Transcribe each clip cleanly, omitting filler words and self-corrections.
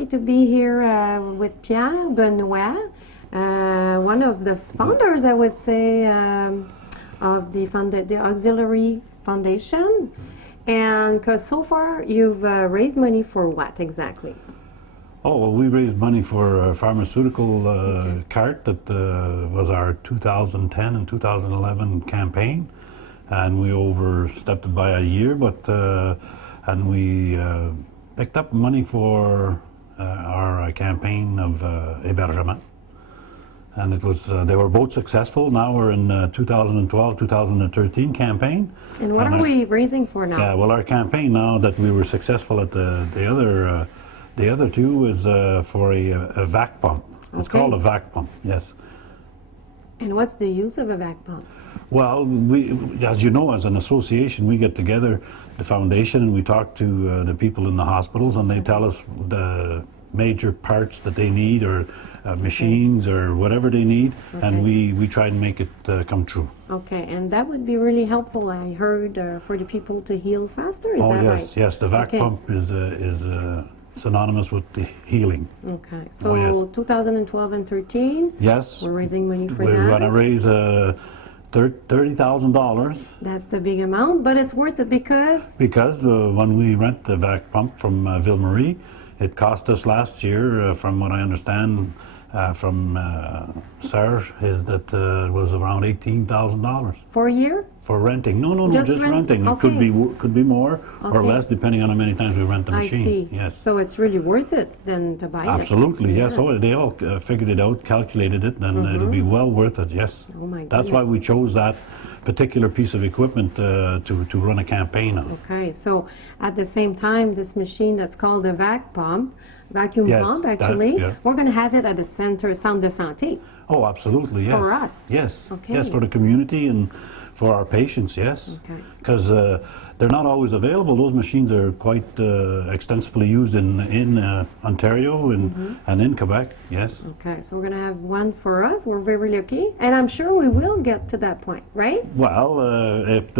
lucky to be here with Pierre Benoit, one of the founders, I would say, of the Auxiliary Fondation. And because so far you've raised money for what exactly? Oh, well, we raised money for a pharmaceutical cart that was our 2010 and 2011 campaign, and we overstepped it by a year, but and we picked up money for our campaign of hébergement, and it was they were both successful. Now we're in 2012-2013 campaign. And what are we raising for now? Yeah, well, our campaign now that we were successful at the other two is for a vac pump. It's called a vac pump, yes. And what's the use of a vac pump? Well, as you know, as an association, we get together, the foundation, and we talk to the people in the hospitals, and they tell us the major parts that they need, or machines, or whatever they need, and we try and make it come true. Okay, and that would be really helpful, I heard, for the people to heal faster, is that right? Oh, yes, yes, the vac pump is synonymous with the healing. Okay, so 2012 and 13, yes, we're raising money for that. We're going to raise $30,000. That's the big amount, but it's worth it because? Because when we rent the vac pump from Ville Marie, it cost us last year, from what I understand from Serge, is that it was around $18,000. For a year? For renting. No, just renting. Okay. It could be more or less, depending on how many times we rent the machine. I see. Yes. So it's really worth it then to buy it? Absolutely, yes. Oh, they all figured it out, calculated it, and it'll be well worth it, yes. Oh my goodness. That's why we chose that particular piece of equipment to run a campaign on. Okay, so at the same time, this machine that's called a vacuum pump, actually, we're going to have it at the Centre de Santé. Oh, absolutely, yes. For us? Yes, okay. Yes, for the community and for our patients, yes. Okay. Because they're not always available. Those machines are quite extensively used in Ontario and in Quebec, yes. Okay, so we're going to have one for us. We're very lucky, and I'm sure we will get to that point, right? Well, if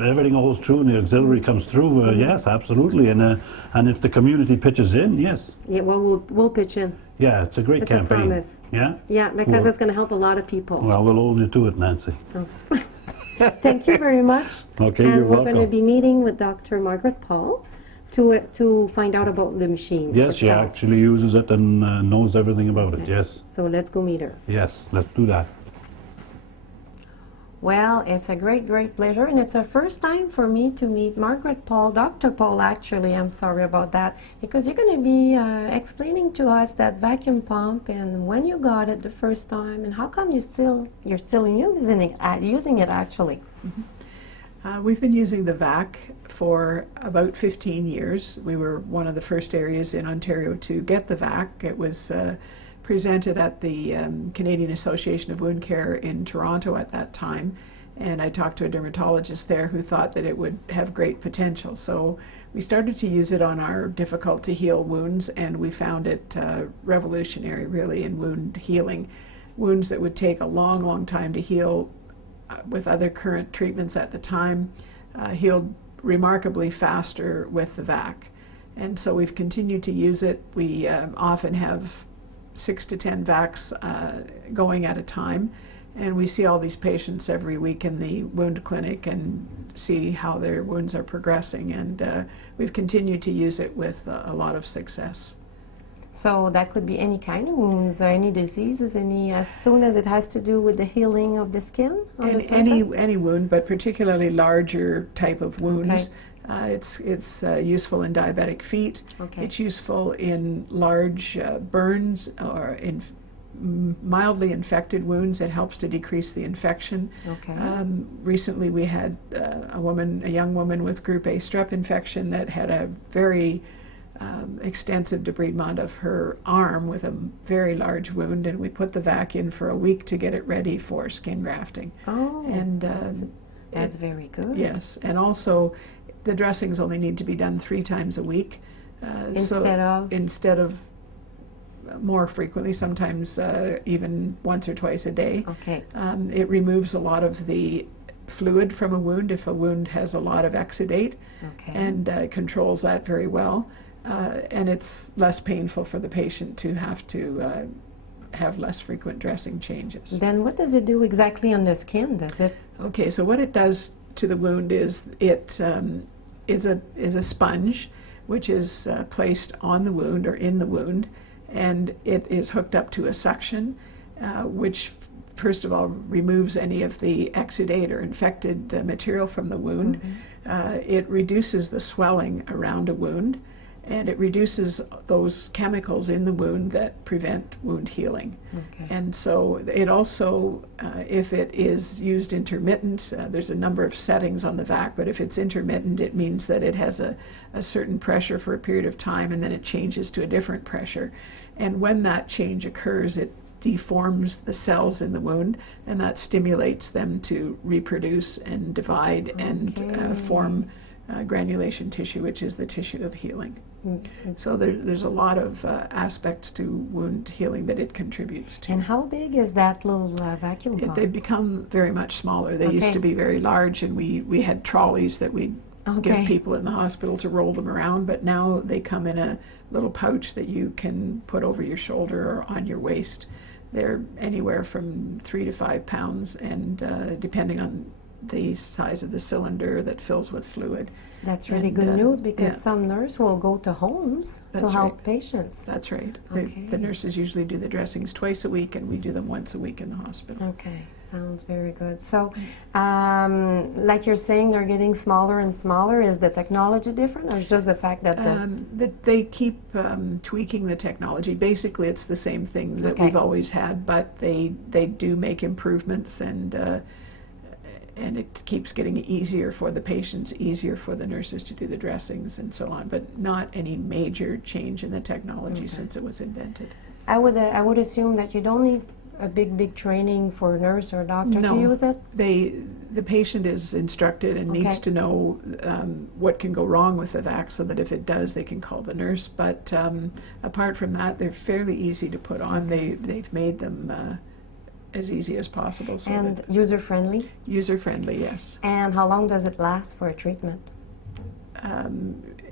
everything holds true and the auxiliary comes through, yes, absolutely. And if the community pitches in, yes. Yeah, well, we'll pitch in. Yeah, it's a great campaign. It's a promise. Yeah? Yeah, because it's going to help a lot of people. Well, we'll hold you to it, Nancy. Oh. Thank you very much. Okay, and you're we're welcome. going to be meeting with Dr. Margaret Paul to find out about the machine. Yes, she actually uses it and knows everything about it, yes. So let's go meet her. Yes, let's do that. Well, it's a great pleasure, and it's a first time for me to meet Margaret Paul, Dr. Paul actually, I'm sorry about that, because you're going to be explaining to us that vacuum pump and when you got it the first time, and how come you're still using it actually. We've been using the VAC for about 15 years. We were one of the first areas in Ontario to get the VAC. It was presented at the Canadian Association of Wound Care in Toronto at that time, and I talked to a dermatologist there who thought that it would have great potential. So we started to use it on our difficult to heal wounds, and we found it revolutionary really in wound healing. Wounds that would take a long time to heal with other current treatments at the time healed remarkably faster with the VAC. And so we've continued to use it. We often have 6 to 10 VACs going at a time, and we see all these patients every week in the wound clinic and see how their wounds are progressing, and we've continued to use it with a lot of success. So that could be any kind of wounds or any diseases, as soon as it has to do with the healing of the skin on the surface? Any wound, but particularly larger type of wounds. It's useful in diabetic feet. It's useful in large burns or in mildly infected wounds. It helps to decrease the infection. Recently we had a young woman with group A strep infection that had a very extensive debridement of her arm with a very large wound, and we put the VAC in for a week to get it ready for skin grafting. And that's very good. Yes, and also the dressings only need to be done 3 times a week instead of more frequently, sometimes even once or twice a day. It removes a lot of the fluid from a wound if a wound has a lot of exudate, and controls that very well. and it's less painful for the patient to have less frequent dressing changes. Then what does it do exactly on the skin? Does it? Okay, so what it does to the wound is it is a sponge which is placed on the wound or in the wound, and it is hooked up to a suction, which first of all removes any of the exudate or infected material from the wound. It reduces the swelling around a wound, and it reduces those chemicals in the wound that prevent wound healing. Okay. And so it also, if it is used intermittent, there's a number of settings on the vac, but if it's intermittent, it means that it has a certain pressure for a period of time, and then it changes to a different pressure. And when that change occurs, it deforms the cells in the wound, and that stimulates them to reproduce and divide and form granulation tissue, which is the tissue of healing. So there's a lot of aspects to wound healing that it contributes to. And how big is that little vacuum pump? They've become very much smaller. They used to be very large, and we had trolleys that we'd give people in the hospital to roll them around, but now they come in a little pouch that you can put over your shoulder or on your waist. They're anywhere from 3 to 5 pounds, and depending on the size of the cylinder that fills with fluid. That's really good news, because some nurse will go to homes to help patients. That's right. Okay. The nurses usually do the dressings twice a week, and we do them once a week in the hospital. Okay, sounds very good. So, like you're saying, they're getting smaller and smaller. Is the technology different, or is just the fact that They keep tweaking the technology. Basically, it's the same thing that we've always had, but they do make improvements, and it keeps getting easier for the patients, easier for the nurses to do the dressings and so on, but not any major change in the technology since it was invented. I would assume that you don't need a big training for a nurse or a doctor to use it? The patient is instructed and needs to know what can go wrong with the vac, so that if it does, they can call the nurse. But apart from that, they're fairly easy to put on. They've made them as easy as possible. So And user-friendly? User-friendly, yes. And how long does it last for a treatment?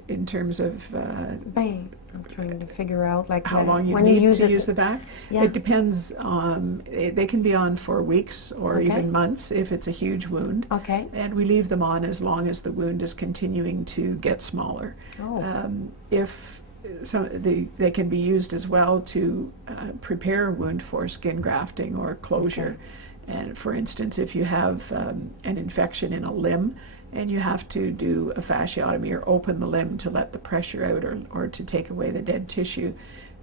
In terms of I'm trying to figure out, like, how long you when need you use to it. use the vac. Yeah. It depends on, they can be on for weeks or even months if it's a huge wound. Okay. And we leave them on as long as the wound is continuing to get smaller. They can be used as well to prepare a wound for skin grafting or closure. And for instance, if you have an infection in a limb and you have to do a fasciotomy or open the limb to let the pressure out or to take away the dead tissue,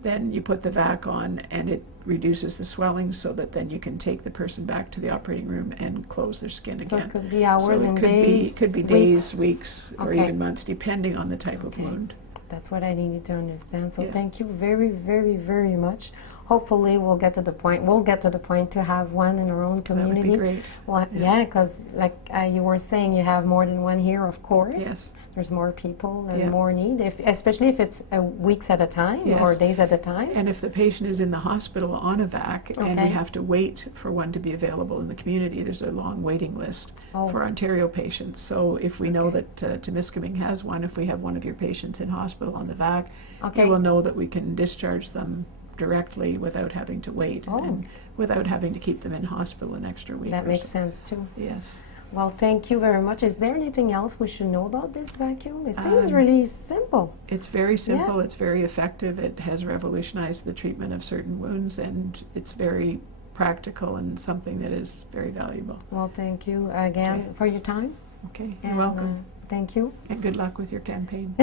then you put the vac on, and it reduces the swelling, so that then you can take the person back to the operating room and close their skin again. So it could be hours So and it could days, could be days, weeks, or Okay. even months, depending on the type of wound. That's what I needed to understand. So Yeah. thank you very, very, very much. Hopefully we'll get to the point. We'll get to the point to have one in our own community. That would be great. Well, yeah, because like you were saying, you have more than one here, of course. Yes. There's more people and Yeah. more need, especially if it's weeks at a time or Yes. days at a time. And if the patient is in the hospital on a vac and we Okay. have to wait for one to be available in the community, there's a long waiting list Oh. for Ontario patients. So if we know that Temiscaming has one, if we have one of your patients in hospital on the vac, Okay. we will know that we can discharge them directly without having to wait and without having to keep them in hospital an extra week. That or makes so. sense too. Yes. Well, thank you very much. Is there anything else we should know about this vacuum? It seems really simple. It's very simple, it's very effective, it has revolutionized the treatment of certain wounds, and it's very practical and something that is very valuable. Well, thank you again for your time. Okay, And, you're welcome. Thank you. And good luck with your campaign.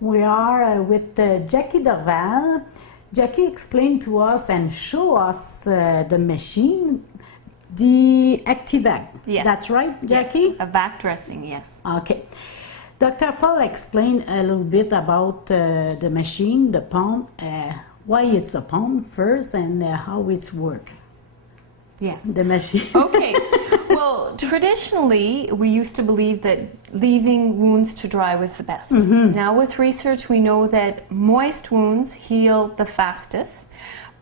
We are with Jackie Dorval. Jackie explained to us and show us the machine, the Acti-Vac. Yes. That's right, Jackie? Yes, a vac dressing, yes. Okay. Dr. Paul explained a little bit about the machine, the pump, why it's a pump first, and how it's work. Yes. The machine. Okay. Well, traditionally, we used to believe that leaving wounds to dry was the best. Now, with research, we know that moist wounds heal the fastest,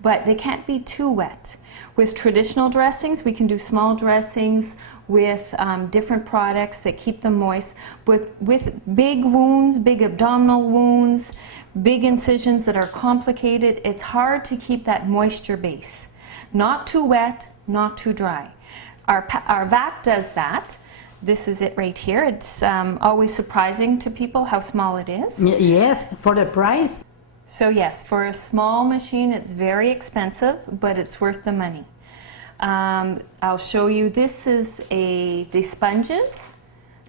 but they can't be too wet. With traditional dressings, we can do small dressings with different products that keep them moist. With big wounds, big abdominal wounds, big incisions that are complicated, it's hard to keep that moisture base. Not too wet, not too dry. Our vac does that. This is it right here. It's always surprising to people how small it is. Yes, for the price. So yes, for a small machine, it's very expensive, but it's worth the money. I'll show you, this is the sponges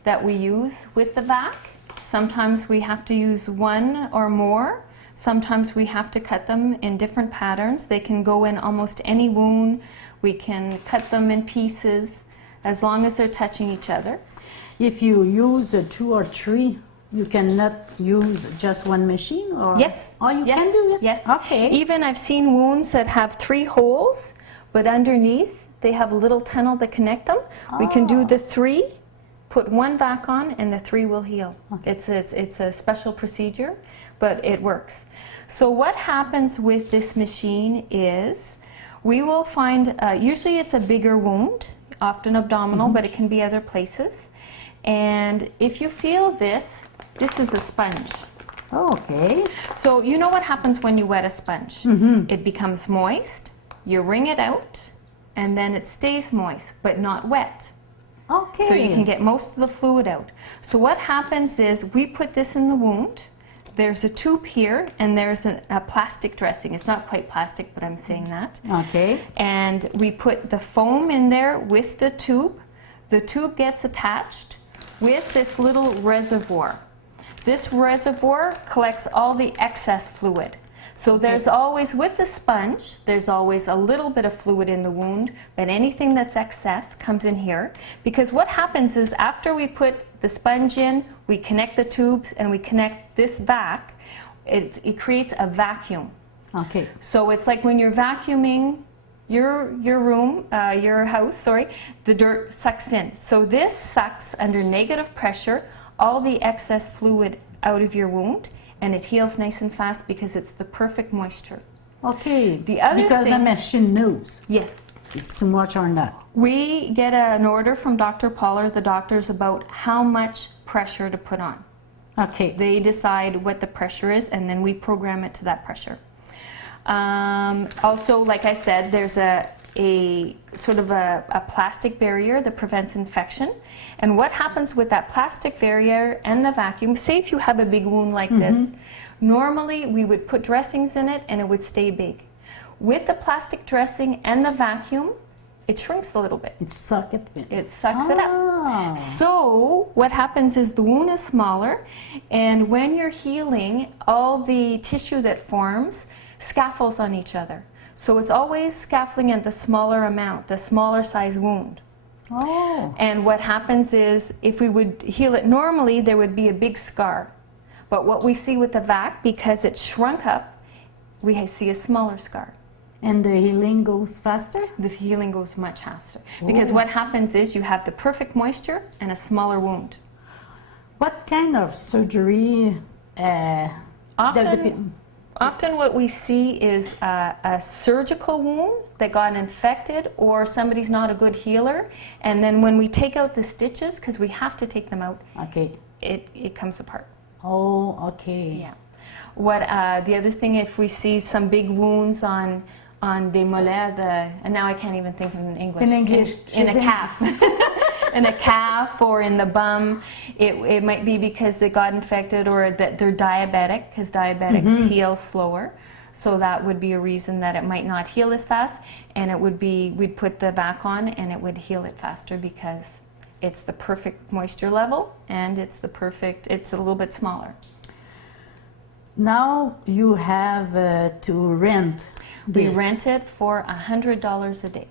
that we use with the vac. Sometimes we have to use one or more. Sometimes we have to cut them in different patterns. They can go in almost any wound. We can cut them in pieces as long as they're touching each other. If you use 2 or 3, you cannot use just one machine? Or? Yes. Oh, you yes. can do it? Yes. Okay. Even I've seen wounds that have 3 holes, but underneath they have a little tunnel that connect them. We can do the 3, put 1 vac on, and the 3 will heal. Okay. It's a special procedure, but it works. So what happens with this machine is we will find, usually it's a bigger wound, often abdominal, but it can be other places. And if you feel this is a sponge. Okay. So you know what happens when you wet a sponge? It becomes moist, you wring it out, and then it stays moist, but not wet. Okay. So you can get most of the fluid out. So what happens is we put this in the wound. There's a tube here, and there's a plastic dressing. It's not quite plastic, but I'm saying that. Okay. And we put the foam in there with the tube. The tube gets attached with this little reservoir. This reservoir collects all the excess fluid. So there's always, with the sponge, there's always a little bit of fluid in the wound, but anything that's excess comes in here. Because what happens is after we put the sponge in, we connect the tubes and we connect this vac, it creates a vacuum. Okay. So it's like when you're vacuuming your room, your house, sorry, the dirt sucks in. So this sucks under negative pressure all the excess fluid out of your wound, and it heals nice and fast because it's the perfect moisture. Okay. The other because the thing- machine knows Yes. it's too much or not. We get an order from Dr. Pollard, the doctors, about how much pressure to put on. Okay. They decide what the pressure is, and then we program it to that pressure. Also, like I said, there's a sort of a plastic barrier that prevents infection. And what happens with that plastic barrier and the vacuum, say if you have a big wound like this, normally we would put dressings in it and it would stay big. With the plastic dressing and the vacuum, it shrinks a little bit. It sucks it in. It sucks it up. Ah. So what happens is the wound is smaller, and when you're healing, all the tissue that forms scaffolds on each other. So it's always scaffolding at the smaller amount, the smaller size wound. Oh. And what happens is if we would heal it normally, there would be a big scar. But what we see with the vac, because it's shrunk up, we see a smaller scar. And the healing goes faster? The healing goes much faster. Because what happens is you have the perfect moisture and a smaller wound. What kind of surgery? Often what we see is a surgical wound that got infected, or somebody's not a good healer, and then when we take out the stitches, because we have to take them out, Okay. it comes apart. Oh, okay. Yeah. What the other thing, if we see some big wounds on des mollets, and now I can't even think in English. In English, in a she's calf. In a calf or in the bum, it might be because they got infected or that they're diabetic, because diabetics heal slower. So that would be a reason that it might not heal as fast, and it would be, we'd put the vac on and it would heal it faster because it's the perfect moisture level and it's a little bit smaller. Now you have to rent We this. rent it for $100 a day.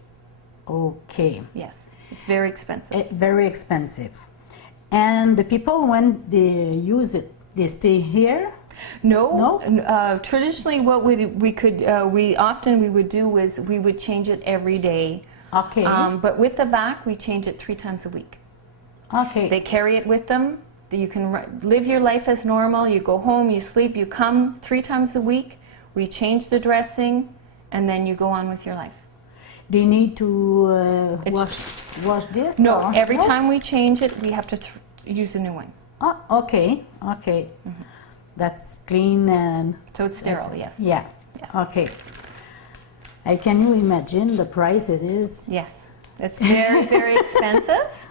Okay. Yes, it's very expensive. Very expensive. And the people, when they use it, they stay here? No. Traditionally, what we often would do is we would change it every day. Okay. But with the vac, we change it 3 times a week. Okay. They carry it with them. You can live your life as normal. You go home, you sleep, you come 3 times a week. We change the dressing, and then you go on with your life. They need to wash this? No, or- every No? time we change it, we have to use a new one. Oh, okay. That's clean and So it's sterile, yes. yeah. Yes. Okay. Can you imagine the price it is? Yes, it's very, very expensive.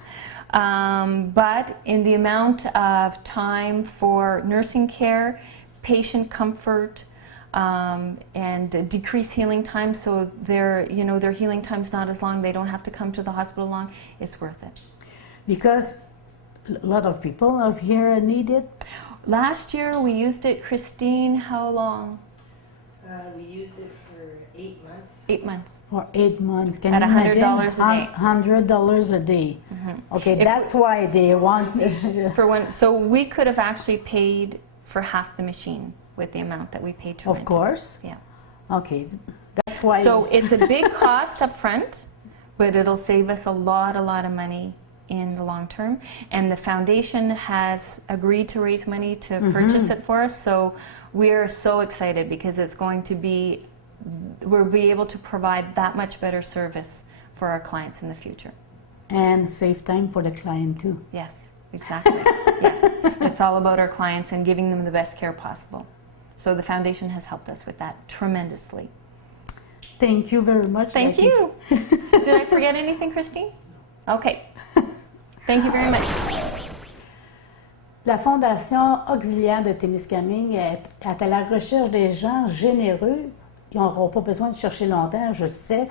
But in the amount of time for nursing care, patient comfort, and decreased healing time, so their healing time's not as long. They don't have to come to the hospital long. It's worth it. Because a lot of people of here need it. Last year we used it, Christine. How long? We used it for 8 months. 8 months. For 8 months. Can At you imagine? $100 a day. $100 a day. Okay, If that's why they want. For one, so we could have actually paid for half the machine with the amount that we paid to Of rent it. course. Yeah. Okay, that's why. So it's a big cost up front, but it'll save us a lot of money in the long term. And the foundation has agreed to raise money to purchase it for us. So we're so excited because it's going to be, we'll be able to provide that much better service for our clients in the future. And save time for the client too. Yes, exactly. Yes. It's all about our clients and giving them the best care possible. So the foundation has helped us with that tremendously. Thank you very much. Thank Jackie. you. Did I forget anything, Christine? Okay. Thank you very much. La Fondation Auxiliaires de Temiscaming est à la recherche des gens généreux. Ils n'auront pas besoin de chercher longtemps, je sais.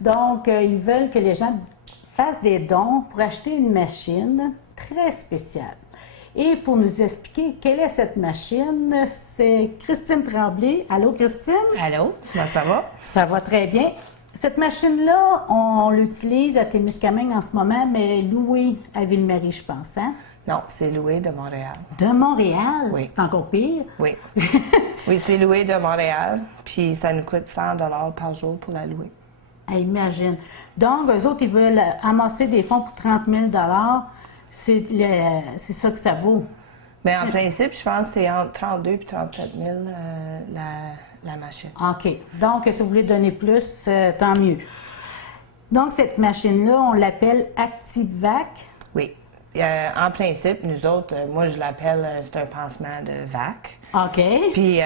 Donc, ils veulent que les gens fassent des dons pour acheter une machine très spéciale. Et pour nous expliquer quelle est cette machine, c'est Christine Tremblay. Allô, Christine? Allô, comment ça va? Ça va très bien. Cette machine-là, on l'utilise à Temiscaming en ce moment, mais louée à Ville-Marie, je pense, hein? Non, c'est loué de Montréal. De Montréal? Oui. C'est encore pire. Oui. Oui, c'est loué de Montréal, puis ça nous coûte 100 $ par jour pour la louer. Ah, imagine. Donc, eux autres, ils veulent amasser des fonds pour 30 000 c'est ça que ça vaut. Mais en principe, je pense que c'est entre 32 et 37 000 la machine. OK. Donc, si vous voulez donner plus, tant mieux. Donc, cette machine-là, on l'appelle Acti-Vac. Oui. En principe, nous autres, moi je l'appelle, c'est un pansement de VAC. OK. Puis,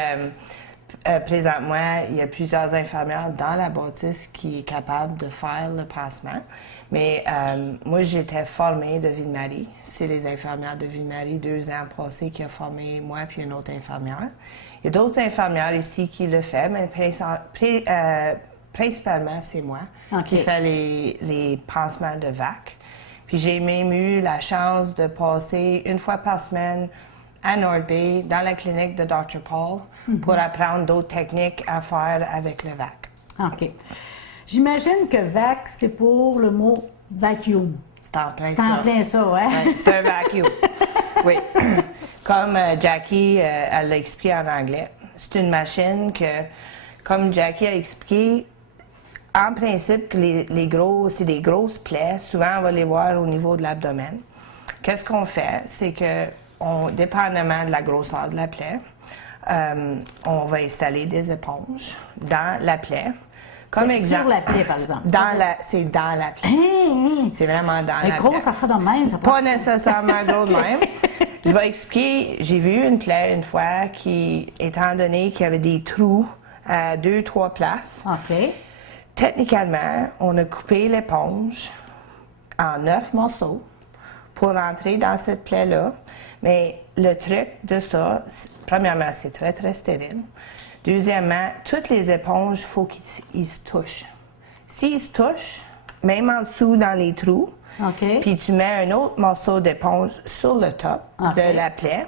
présentement, il y a plusieurs infirmières dans la bâtisse qui est capable de faire le pansement. Mais moi, j'étais formée de Ville-Marie. C'est les infirmières de Ville-Marie, 2 ans passés, qui ont formé moi puis une autre infirmière. Il y a d'autres infirmières ici qui le font, mais principalement, c'est moi qui fais les pansements de VAC. Puis j'ai même eu la chance de passer 1 fois par semaine à North Bay, dans la clinique de Dr. Paul, pour apprendre d'autres techniques à faire avec le VAC. OK. J'imagine que VAC, c'est pour le mot vacuum. C'est en plein C'est ça. en plein ça, hein? Ouais, c'est un vacuum. Oui. Comme Jackie, elle l'a expliqué en anglais, c'est une machine que, comme Jackie a expliqué, en principe, c'est des grosses plaies. Souvent, on va les voir au niveau de l'abdomen. Qu'est-ce qu'on fait? C'est que, dépendamment de la grosseur de la plaie, on va installer des éponges dans la plaie. Comme exemple, sur la plaie, par exemple. C'est dans la plaie. C'est vraiment dans la plaie. Grosse affaire de même, ça Pas nécessairement gros de même. Je vais expliquer. J'ai vu une plaie une fois qui, étant donné qu'il y avait des trous à 2-3 places, OK. techniquement, on a coupé l'éponge en 9 morceaux pour entrer dans cette plaie-là. Mais le truc de ça, premièrement, c'est très, très stérile. Deuxièmement, toutes les éponges, il faut qu'ils se touchent. S'ils se touchent, même en dessous dans les trous, OK. puis tu mets un autre morceau d'éponge sur le top de la plaie.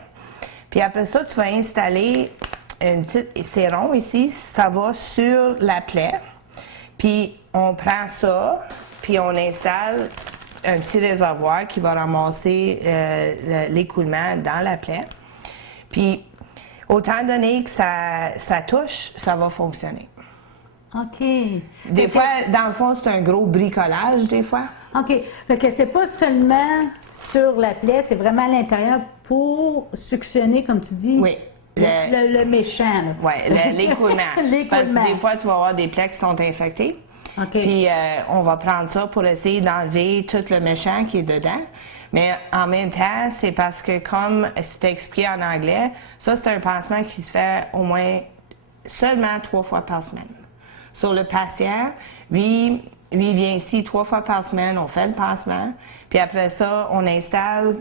Puis après ça, tu vas installer une petite... C'est rond ici, ça va sur la plaie. Puis on prend ça, puis on installe un petit réservoir qui va ramasser l'écoulement dans la plaie. Puis, autant donné que ça touche, ça va fonctionner. OK. Des fois, dans le fond, c'est un gros bricolage, des fois. OK. Fait que c'est pas seulement sur la plaie, c'est vraiment à l'intérieur pour suctionner, comme tu dis. Oui. Le méchant, là. Oui, l'écoulement. L'écoulement. Parce que des fois, tu vas avoir des plaies qui sont infectées. OK. Puis on va prendre ça pour essayer d'enlever tout le méchant qui est dedans. Mais en même temps, c'est parce que comme c'était expliqué en anglais, ça c'est un pansement qui se fait au moins seulement 3 fois par semaine. Sur le patient, lui il vient ici 3 fois par semaine, on fait le pansement. Puis après ça, on installe,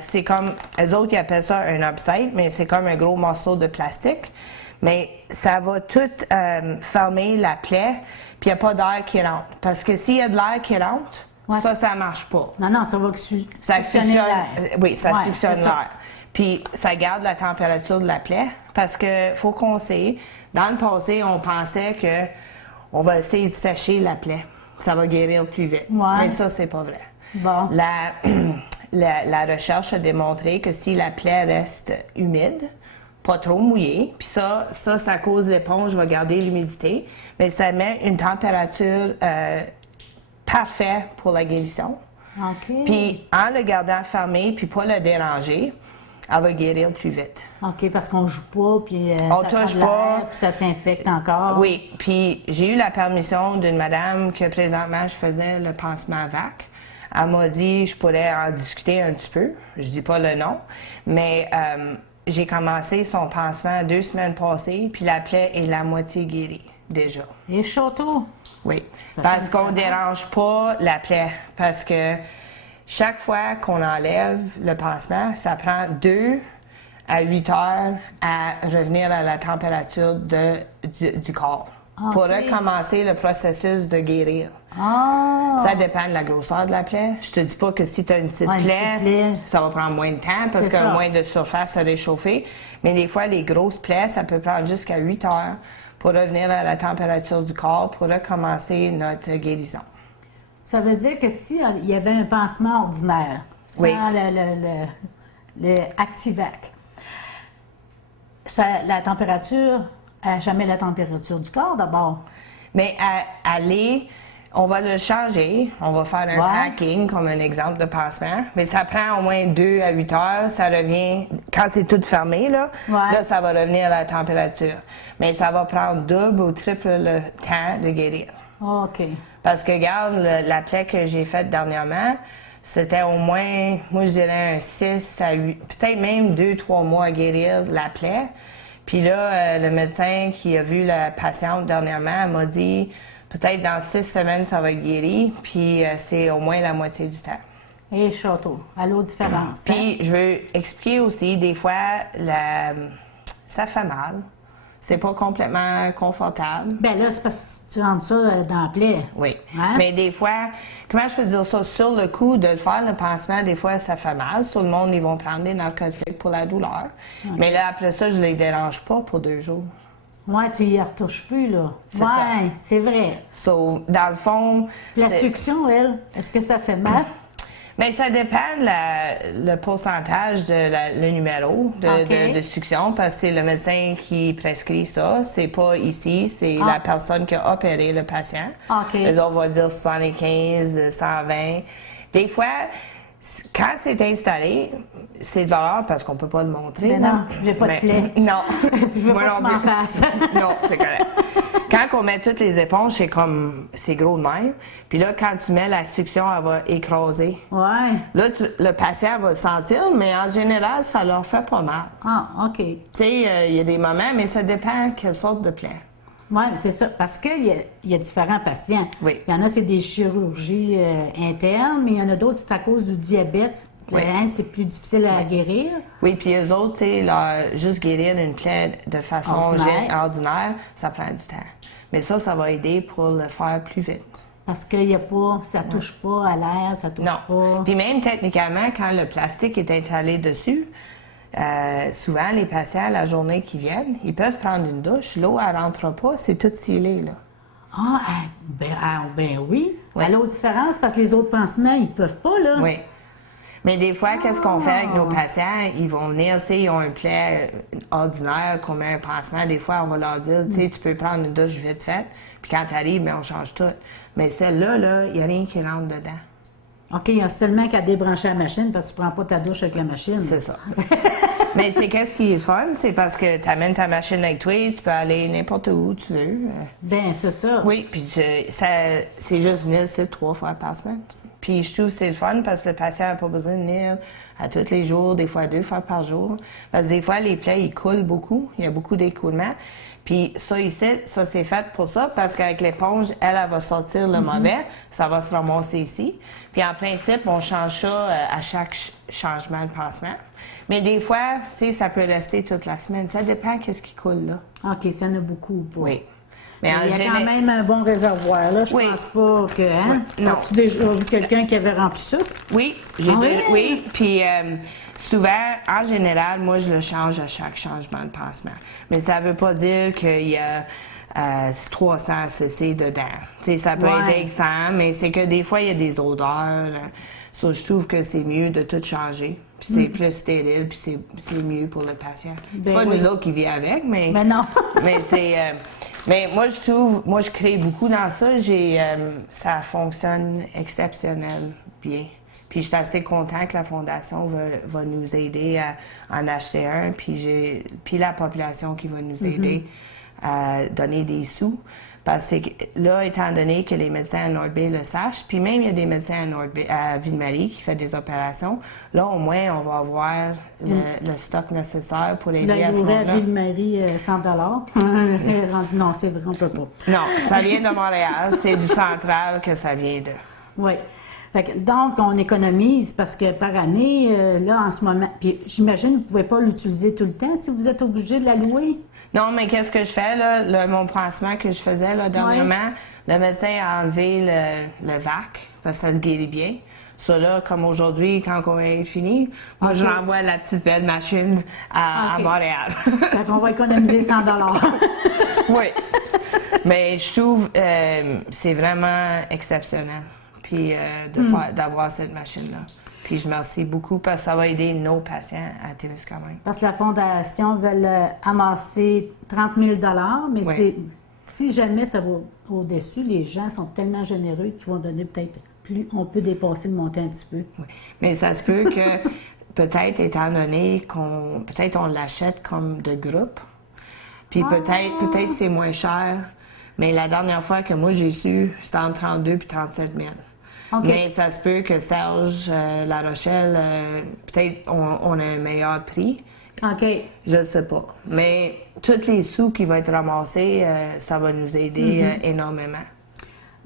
c'est comme, eux autres ils appellent ça un upside, mais c'est comme un gros morceau de plastique. Mais ça va tout fermer la plaie, puis il n'y a pas d'air qui rentre. Parce que s'il y a de l'air qui rentre, ça ne marche pas. Non, ça va Ça suctionner l'air. Oui, ça Ouais, suctionne c'est ça. l'air. Puis ça garde la température de la plaie. Parce que faut qu'on sait, dans le passé, on pensait que on va essayer de sécher la plaie. Ça va guérir plus vite. Ouais. Mais ça, c'est pas vrai. Bon. La recherche a démontré que si la plaie reste humide, pas trop mouillée, puis ça cause l'éponge va garder l'humidité, mais ça met une température parfaite pour la guérison. OK. Puis en le gardant fermé, puis pas le déranger, elle va guérir plus vite. OK, parce qu'on joue pas, puis On ça touche prend de l'air, pas. puis ça s'infecte encore. Oui, puis j'ai eu la permission d'une madame que présentement je faisais le pansement VAC. Elle m'a dit je pourrais en discuter un petit peu. Je dis pas le nom, mais j'ai commencé son pansement 2 semaines passées, puis la plaie est la moitié guérie déjà. Et château. Oui, Ça parce fait une qu'on différence. dérange pas la plaie, parce que chaque fois qu'on enlève le pansement, ça prend 2 à 8 heures à revenir à la température du corps pour recommencer le processus de guérir. Ah! Ça dépend de la grosseur de la plaie. Je te dis pas que si tu as une petite Ouais, une plaie, petite plaie. ça va prendre moins de temps parce C'est qu'il y a ça. moins de surface à réchauffer. Mais des fois, les grosses plaies, ça peut prendre jusqu'à 8 heures pour revenir à la température du corps pour recommencer notre guérison. Ça veut dire que si il y avait un pansement ordinaire, sans Oui. le Acti-Vac, la température, jamais la température du corps d'abord. Mais aller, on va le changer, on va faire un Ouais. packing comme un exemple de pansement, mais ça prend au moins 2 à 8 heures, ça revient, quand c'est tout fermé, là, Ouais. là, ça va revenir à la température. Mais ça va prendre double ou triple le temps de guérir. OK. Parce que, regarde, la plaie que j'ai faite dernièrement, c'était au moins, moi, je dirais un 6 à 8, peut-être même 2-3 mois à guérir la plaie. Puis là, le médecin qui a vu la patiente dernièrement m'a dit, peut-être dans 6 semaines, ça va être guéri, puis c'est au moins la moitié du temps. Et château, à l'eau différence. Puis, je veux expliquer aussi, des fois, ça fait mal. C'est pas complètement confortable. Ben là, c'est parce que tu rentres ça dans la plaie. Oui. Hein? Mais des fois, comment je peux dire ça? Sur le coup de le faire, le pansement, des fois, ça fait mal. Sur le monde, ils vont prendre des narcotiques pour la douleur. Mais là, après ça, je les dérange pas pour 2 jours. Ouais, tu y retouches plus, là. C'est Ouais, ça. c'est vrai. So, dans le fond, La c'est- succion, elle, est-ce que ça fait mal? mais ça dépend le pourcentage le numéro OK. de succion, parce que c'est le médecin qui prescrit ça. C'est pas ici, c'est la personne qui a opéré le patient. OK. Les autres vont dire 75, 120. Des fois, quand c'est installé, c'est de valeur parce qu'on peut pas le montrer. Ben là. non, j'ai pas de Mais- plaie. Non. Je veux Moi pas que tu non m'en plus. fasses. Non, c'est correct. Quand on met toutes les éponges, c'est gros de même. Puis là, quand tu mets la succion, elle va écraser. Ouais. Là, le patient va le sentir, mais en général, ça leur fait pas mal. Ah, OK. Tu sais, il y a des moments, mais ça dépend quelle sorte de plaie. Oui, c'est ça. Parce qu'il y a différents patients. Oui. Il y en a, c'est des chirurgies internes, mais il y en a d'autres, c'est à cause du diabète. Oui. C'est plus difficile à guérir. Oui, puis eux autres, tu sais, juste guérir une plaie de façon ordinaire, ça prend du temps. Mais ça va aider pour le faire plus vite. Parce qu'il y a pas, ça touche pas à l'air, ça touche Non. pas. Puis même techniquement, quand le plastique est installé dessus, souvent les patients, la journée qui viennent, ils peuvent prendre une douche. L'eau, elle rentre pas, c'est tout scellé, là. Ben oui. Oui. À l'autre différence, parce que les autres pansements, ils peuvent pas, là. Oui. Mais des fois, qu'est-ce qu'on fait avec nos patients? Ils vont venir, tu sais, ils ont un plaie ordinaire, qu'on met un pansement. Des fois, on va leur dire, tu sais, tu peux prendre une douche vite faite. Puis quand tu arrives, on change tout. Mais celle-là, il n'y a rien qui rentre dedans. OK, il y a seulement qu'à débrancher la machine parce que tu prends pas ta douche avec la machine. C'est ça. Mais c'est qu'est-ce qui est fun, c'est parce que tu amènes ta machine avec toi, tu peux aller n'importe où tu veux. Ben, c'est ça. Oui, puis c'est juste venir ici 3 fois par semaine. Puis je trouve que c'est le fun parce que le patient n'a pas besoin de venir à tous les jours, des fois 2 fois par jour. Parce que des fois, les plaies, ils coulent beaucoup. Il y a beaucoup d'écoulement. Puis ça ici, ça c'est fait pour ça parce qu'avec l'éponge, elle va sortir le mauvais. Ça va se ramasser ici. Puis en principe, on change ça à chaque changement de pansement. Mais des fois, tu sais, ça peut rester toute la semaine. Ça dépend qu'est-ce qui coule là. OK, ça en a beaucoup. Oui. Mais Il y a général- quand même un bon réservoir, là. Je Oui. pense pas que... Hein? Oui, non. As-tu déjà vu quelqu'un qui avait rempli ça? Oui, oui. Puis souvent, en général, moi, je le change à chaque changement de pansement. Mais ça veut pas dire qu'il y a 300 cc dedans. Tu sais, ça peut Ouais. être exempt, mais c'est que des fois, il y a des odeurs. Ça, je trouve que c'est mieux de tout changer. Puis c'est plus stérile, puis c'est mieux pour le patient. C'est Ben pas oui. nous autres qui vit avec, mais... Mais non. mais c'est... mais moi, je trouve... Moi, je crée beaucoup dans ça. Ça fonctionne exceptionnel bien. Puis je suis assez content que la Fondation va nous aider à en acheter un. Puis la population qui va nous aider à donner des sous. Parce que là, étant donné que les médecins à Nord-Bay le sachent, puis même il y a des médecins à Ville-Marie qui font des opérations, là, au moins, on va avoir le stock nécessaire pour aider Là, à il ce ouvrait à moment-là. Ville-Marie 100 c'est rendu... Non, c'est vrai, on peut pas. Non, ça vient de Montréal. C'est du central que ça vient de. Oui. Fait que, donc, on économise parce que par année, là, en ce moment... Puis j'imagine que vous ne pouvez pas l'utiliser tout le temps si vous êtes obligé de la louer. Non, mais qu'est-ce que je fais, là? Mon pansement que je faisais, là, dernièrement, le médecin a enlevé le VAC, parce que ça se guérit bien. Ça, là, comme aujourd'hui, quand on est fini, moi, je renvoie la petite belle machine à Ok. Montréal. Fait qu'on va économiser 100 Oui. Mais je trouve c'est vraiment exceptionnel, puis d'avoir cette machine-là. Puis je remercie beaucoup parce que ça va aider nos patients à Temiscaming. Parce que la Fondation veut amasser 30 000 mais Oui. c'est si jamais ça va au-dessus, les gens sont tellement généreux qu'ils vont donner peut-être plus. On peut dépasser le montant un petit peu. Oui. Mais ça se peut que, peut-être, étant donné peut-être on l'achète comme de groupe, puis peut-être c'est moins cher, mais la dernière fois que moi j'ai su, c'était entre 32 et 37 000. OK. Mais ça se peut que Serge, La Rochelle, peut-être on a un meilleur prix. OK. Je sais pas. Mais tous les sous qui vont être ramassés, ça va nous aider énormément.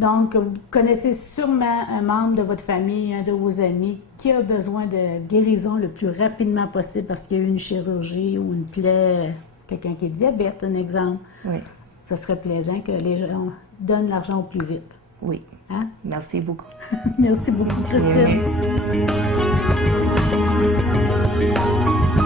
Donc, vous connaissez sûrement un membre de votre famille, un de vos amis, qui a besoin de guérison le plus rapidement possible parce qu'il y a eu une chirurgie ou une plaie, quelqu'un qui est diabète, un exemple. Oui. Ça serait plaisant que les gens donnent l'argent au plus vite. Oui. Hein? Merci beaucoup. Merci beaucoup, Christine. Bien.